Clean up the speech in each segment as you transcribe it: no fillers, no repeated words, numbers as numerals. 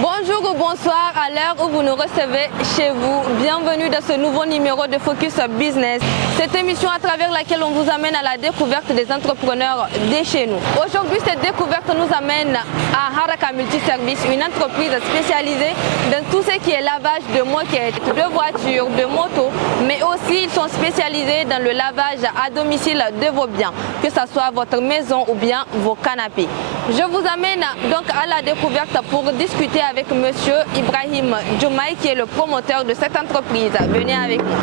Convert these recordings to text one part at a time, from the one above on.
Bonjour ou bonsoir à l'heure où vous nous recevez chez vous. Bienvenue dans ce nouveau numéro de Focus Business. Cette émission à travers laquelle on vous amène à la découverte des entrepreneurs de chez nous. Aujourd'hui, cette découverte nous amène à Haraka Multiservice, une entreprise spécialisée dans tout ce qui est lavage de moquettes, de voitures, de motos, mais aussi ils sont spécialisés dans le lavage à domicile de vos biens, que ce soit votre maison ou bien vos canapés. Je vous amène donc à la découverte pour discuter avec Monsieur Ibrahim Djoumaï qui est le promoteur de cette entreprise. Venez avec moi.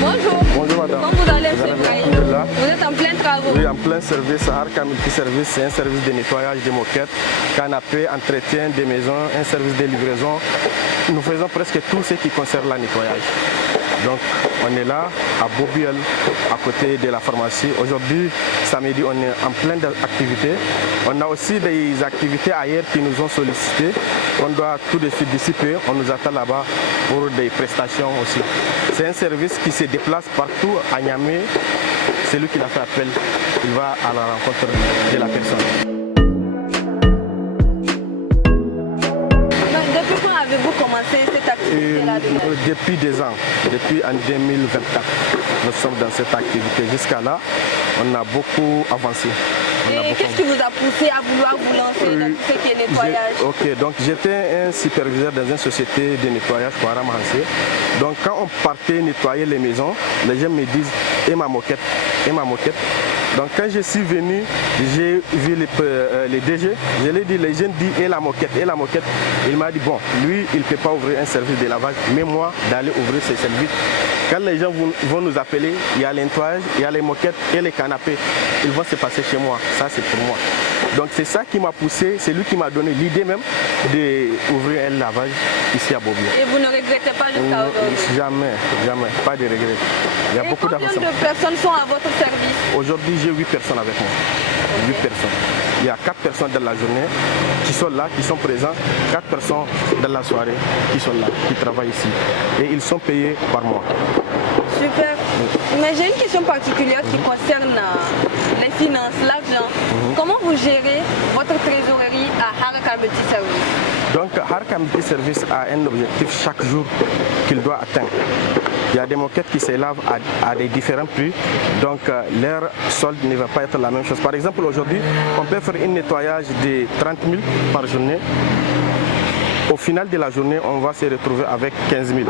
Bonjour. Bonjour madame. Comment vous allez, monsieur Ibrahim? Vous êtes en plein travaux? Oui, en plein service. Haraka Multiservice, c'est un service de nettoyage des moquettes, canapé, entretien des maisons, un service de livraison. Nous faisons presque tout ce qui concerne le nettoyage. Donc on est là à Bobiel, à côté de la pharmacie. Aujourd'hui, samedi, on est en pleine activité. On a aussi des activités ailleurs qui nous ont sollicité. On doit tout de suite dissiper. On nous attend là-bas pour des prestations aussi. C'est un service qui se déplace partout à Niamey. C'est lui qui l'a fait appel. Il va à la rencontre de la personne. Depuis quand avez-vous commencé cette activité-là? Depuis 2 ans, depuis en 2024, nous sommes dans cette activité. Jusqu'à là, on a beaucoup avancé. Et qu'est-ce qui vous a poussé à vouloir vous lancer dans tout ce qui est nettoyage? Ok, donc j'étais un superviseur dans une société de nettoyage pour Hansé. Donc quand on partait nettoyer les maisons, les gens me disent « et ma moquette, et ma moquette ». Donc quand je suis venu, j'ai vu les DG, je lui ai dit, les jeunes disent et la moquette, et la moquette. Il m'a dit bon, lui il ne peut pas ouvrir un service de lavage, mais moi d'aller ouvrir ce service. Quand les gens vont nous appeler, il y a les nettoyages, il y a les moquettes et les canapés, ils vont se passer chez moi, ça c'est pour moi. Donc c'est ça qui m'a poussé, c'est lui qui m'a donné l'idée même d'ouvrir un lavage ici à Bobiel. Et vous ne regrettez pas jusqu'à aujourd'hui? Jamais, jamais, pas de regret. Il y a beaucoup combien de personnes sont à votre service? Aujourd'hui, j'ai 8 personnes avec moi. 8 personnes. Il y a 4 personnes dans la journée qui sont là, qui sont présents. 4 personnes dans la soirée qui sont là, qui travaillent ici. Et ils sont payés par mois. Super. Mais j'ai une question particulière qui concerne les finances, l'argent. Comment vous gérez votre trésorerie à Haraka Multiservice? Donc Haraka Multiservice a un objectif chaque jour qu'il doit atteindre. Il y a des moquettes qui s'élèvent à des différents prix, donc leur solde ne va pas être la même chose. Par exemple, aujourd'hui, on peut faire un nettoyage de 30 000 par journée. Au final de la journée, on va se retrouver avec 15 000.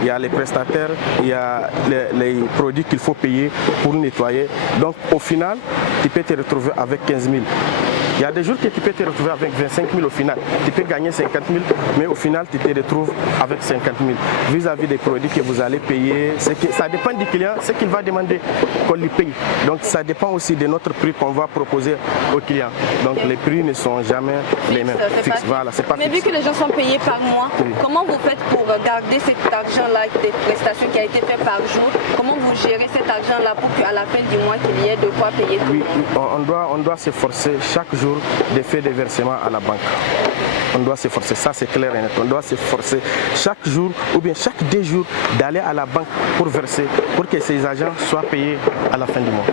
Il y a les prestataires, il y a les produits qu'il faut payer pour nettoyer. Donc au final, tu peux te retrouver avec 15 000. Il y a des jours que tu peux te retrouver avec 25 000 au final. Tu peux gagner 50 000, mais au final, tu te retrouves avec 50 000. Vis-à-vis des produits que vous allez payer, ça dépend du client, ce qu'il va demander qu'on lui paye. Donc ça dépend aussi de notre prix qu'on va proposer au client. Donc les prix ne sont jamais les mêmes. Fixe, voilà, c'est pas mais fixe. Vu que les gens sont payés par mois, oui. Comment vous faites pour garder cet argent-là, des prestations qui a été fait par jour? Comment vous gérez cet argent-là pour qu'à la fin du mois, qu'il y ait de quoi payer tout le monde? On doit s'efforcer chaque jour de faire des versements à la banque. On doit s'efforcer, ça c'est clair et net. On doit s'efforcer chaque jour ou bien chaque 2 jours d'aller à la banque pour verser, pour que ces agents soient payés à la fin du mois.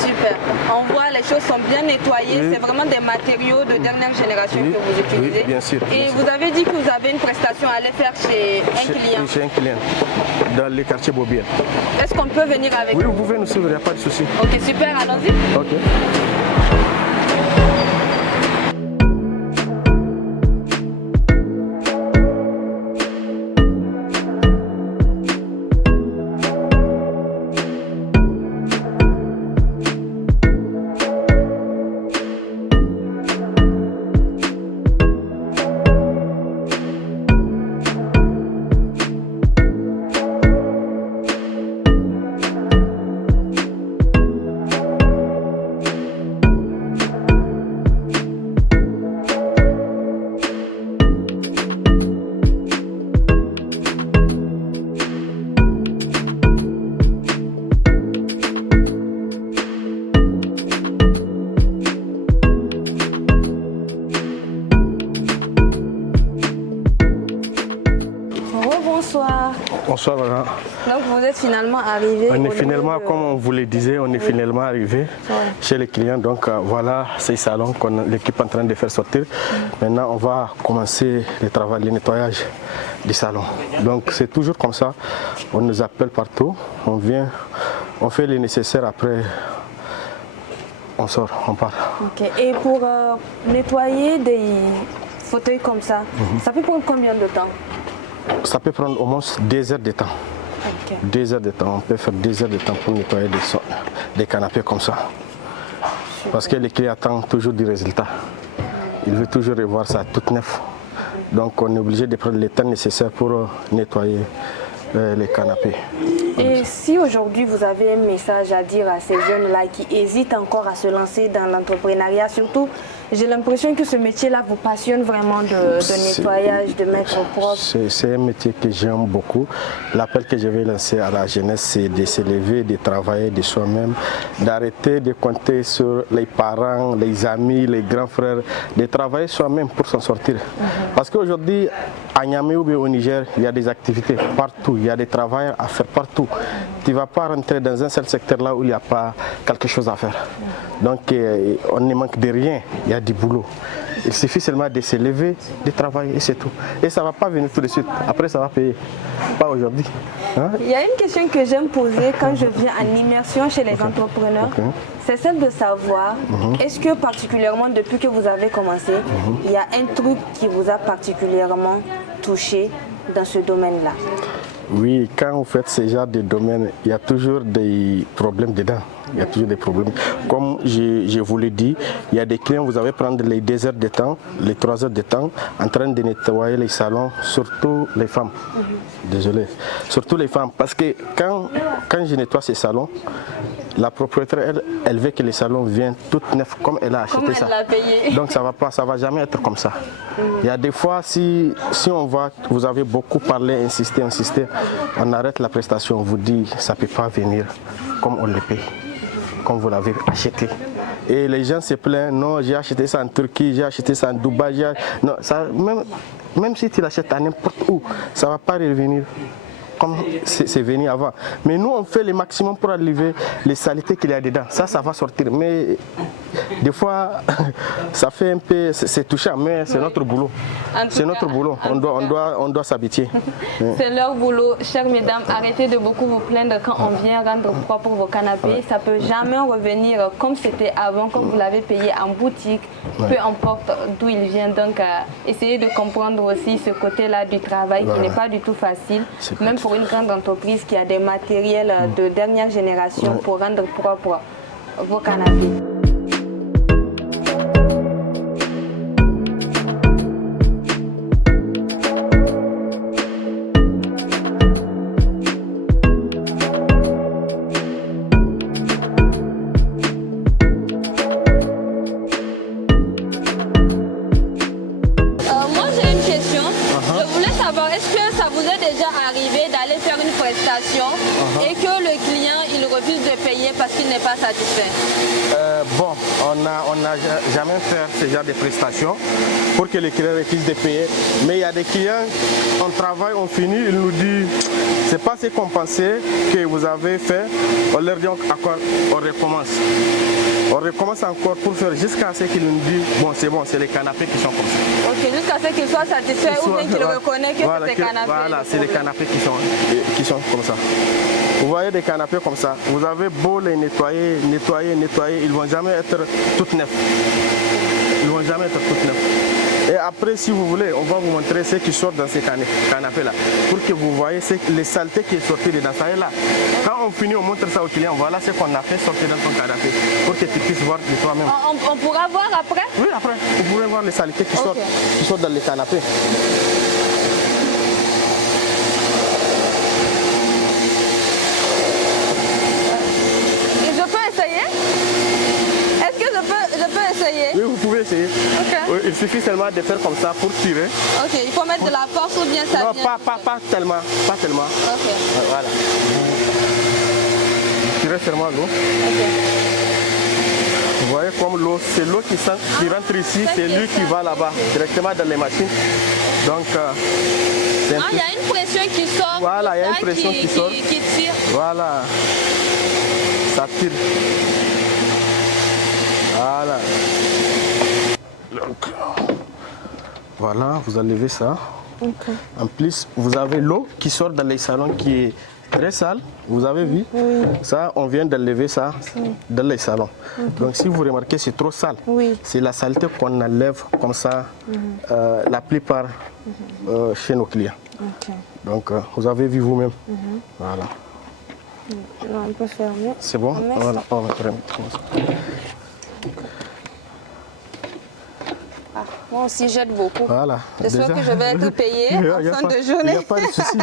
Super. On voit les choses sont bien nettoyées. Oui. C'est vraiment des matériaux de dernière génération que vous utilisez. Oui, bien sûr. Et bien vous sûr. avez dit que vous avez une prestation à aller faire chez un client. Chez un client, dans le quartier Bobiel. Est-ce qu'on peut venir avec vous? Oui, vous pouvez nous suivre, il n'y a pas de souci. Ok, super, allons-y. Ok. Bonsoir, madame. Donc vous êtes finalement arrivé. On est finalement, comme on vous le disait, on est finalement arrivé chez les clients. Donc voilà ces salons que l'équipe est en train de faire sortir. Maintenant, on va commencer le travail, le nettoyage du salon. Donc c'est toujours comme ça. On nous appelle partout. On vient, on fait le nécessaire, après on sort, on part. Ok. Et pour nettoyer des fauteuils comme ça, ça peut prendre combien de temps? Ça peut prendre au moins 2 heures de temps. Okay. 2 heures de temps, on peut faire 2 heures de temps pour nettoyer des canapés comme ça. Parce que les clients attendent toujours du résultat. Ils veulent toujours revoir ça tout neuf. Donc on est obligé de prendre le temps nécessaire pour nettoyer les canapés. Et si aujourd'hui vous avez un message à dire à ces jeunes-là qui hésitent encore à se lancer dans l'entrepreneuriat, surtout j'ai l'impression que ce métier-là vous passionne vraiment de nettoyage, de mettre propre. C'est un métier que j'aime beaucoup. L'appel que je vais lancer à la jeunesse, c'est de se lever, de travailler de soi-même, d'arrêter de compter sur les parents, les amis, les grands frères, de travailler soi-même pour s'en sortir. Parce qu'aujourd'hui, à Niamey ou au Niger, il y a des activités partout, il y a des travailleurs à faire partout. Tu ne vas pas rentrer dans un seul secteur là où il n'y a pas quelque chose à faire. Donc on ne manque de rien, il y a du boulot. Il suffit seulement de se lever, de travailler et c'est tout. Et ça ne va pas venir tout de suite, après ça va payer, pas aujourd'hui. Hein? Il y a une question que j'aime poser quand je viens en immersion chez les entrepreneurs, c'est celle de savoir, est-ce que particulièrement depuis que vous avez commencé, il y a un truc qui vous a particulièrement touché dans ce domaine-là? Oui, quand vous faites ce genre de domaine, il y a toujours des problèmes dedans. Il y a toujours des problèmes. Comme je vous l'ai dit, il y a des clients, vous allez prendre les 2 heures de temps, les 3 heures de temps, en train de nettoyer les salons, surtout les femmes. Désolé. Surtout les femmes, parce que quand je nettoie ces salons, la propriétaire, elle veut que les salons viennent tout neufs comme elle a acheté comme ça. Elle l'a payé. Donc ça va jamais être comme ça. Il y a des fois, si on voit que vous avez beaucoup parlé, insisté, on arrête la prestation, on vous dit ça ne peut pas venir comme on le paye, comme vous l'avez acheté. Et les gens se plaignent, non, j'ai acheté ça en Turquie, j'ai acheté ça en Dubaï. Non, ça, même si tu l'achètes à n'importe où, ça ne va pas revenir comme c'est venu avant. Mais nous, on fait le maximum pour enlever les saletés qu'il y a dedans. Ça va sortir. Mais des fois, ça fait un peu, c'est touchant, mais c'est notre boulot. C'est notre boulot. On doit s'habituer. C'est leur boulot. Chères mesdames, arrêtez de beaucoup vous plaindre quand on vient rendre propre vos canapés. Ça ne peut jamais revenir comme c'était avant, comme vous l'avez payé en boutique, peu importe d'où il vient. Donc, essayez de comprendre aussi ce côté-là du travail qui n'est pas du tout facile. Même pour une grande entreprise qui a des matériels de dernière génération pour rendre propre vos canapés. Moi j'ai une question. Je voulais savoir, est-ce que ça vous est déjà arrivé d'aller faire une prestation et que le client il refuse de payer parce qu'il n'est pas satisfait? Bon, on n'a jamais fait ce genre de prestations pour que les clients refusent de payer. Mais il y a des clients, on travaille, on finit, ils nous disent c'est pas ce qu'on pensait que vous avez fait. On leur dit encore, on recommence. On recommence encore pour faire jusqu'à ce qu'ils nous disent bon, c'est les canapés qui sont comme ça. Ok, jusqu'à ce qu'ils soient satisfaits ou bien qu'ils reconnaissent que c'est les canapés. Voilà, c'est les canapés qui sont comme ça. Vous voyez des canapés comme ça, vous avez beau les nettoyer, ils ne vont jamais être tout neufs. Ils ne vont jamais être tout neufs. Et après, si vous voulez, on va vous montrer ce qui sort dans ces canapés-là, pour que vous voyez les saletés qui sont sorties dedans. Ça est là. Quand on finit, on montre ça au client. Voilà ce qu'on a fait sortir dans ton canapé, pour que tu puisses voir de toi-même. On pourra voir après? Oui, après. Vous pourrez voir les saletés qui sortent dans les canapés. Oui, vous pouvez essayer. Okay. Il suffit seulement de faire comme ça pour tirer. Ok, il faut mettre de la force ou bien ça? Non, pas tellement. Ok. Voilà. Tirez seulement l'eau. Ok. voyez comme l'eau, c'est l'eau qui rentre ici, c'est lui qui va là-bas, directement dans les machines. Donc, il y a une pression qui sort. Voilà, il y a une pression qui sort. Qui tire. Voilà, ça tire. Voilà. Donc, voilà, vous enlevez ça. Okay. En plus, vous avez l'eau qui sort dans les salons qui est très sale. Vous avez vu? Oui. Ça, on vient d'enlever ça dans les salons. Okay. Donc, si vous remarquez, c'est trop sale. Oui. C'est la saleté qu'on enlève comme ça, la plupart chez nos clients. Okay. Donc, vous avez vu vous-même. Voilà. Là, on peut fermer. C'est bon? Voilà, on va fermer comme ça. Moi aussi, j'aide beaucoup. Voilà. J'espère que je vais être payée en fin de journée. Il n'y a pas de souci.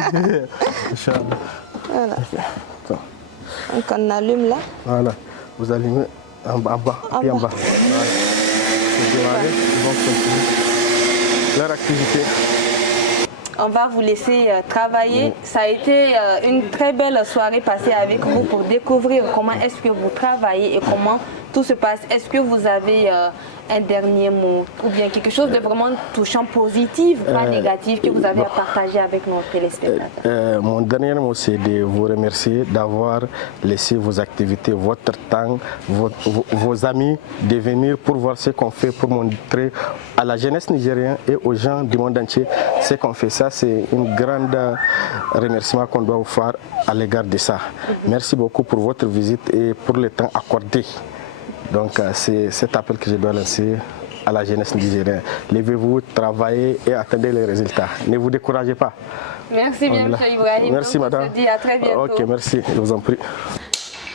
Voilà. Donc, on allume là. Voilà. Vous allumez en bas, puis en bas. Voilà. Vous démarrez, ils vont continuer leur activité. On va vous laisser travailler. Ça a été une très belle soirée passée avec vous pour découvrir comment est-ce que vous travaillez et comment tout se passe. Est-ce que vous avez un dernier mot ou bien quelque chose de vraiment touchant, positif, pas négatif, que vous avez à partager avec nos téléspectateurs? Mon dernier mot, c'est de vous remercier d'avoir laissé vos activités, votre temps, vos amis de venir pour voir ce qu'on fait, pour montrer à la jeunesse nigérienne et aux gens du monde entier ce qu'on fait. Ça, c'est un grand remerciement qu'on doit vous faire à l'égard de ça. Merci beaucoup pour votre visite et pour le temps accordé. Donc, c'est cet appel que je dois lancer à la jeunesse nigérienne. Levez-vous, travaillez et attendez les résultats. Ne vous découragez pas. Merci bien, M. Ibrahim. Merci, madame. On se dit à très bientôt. Ok, merci. Je vous en prie.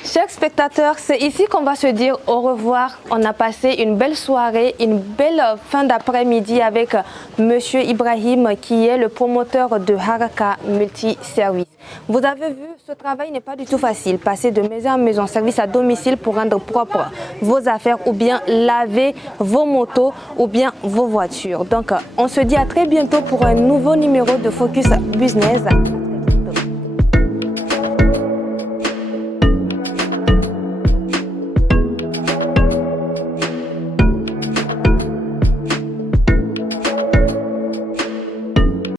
Chers spectateurs, c'est ici qu'on va se dire au revoir. On a passé une belle soirée, une belle fin d'après-midi avec M. Ibrahim qui est le promoteur de Haraka Multiservice. Vous avez vu, ce travail n'est pas du tout facile. Passer de maison en maison, service à domicile pour rendre propre vos affaires ou bien laver vos motos ou bien vos voitures. Donc, on se dit à très bientôt pour un nouveau numéro de Focus Business.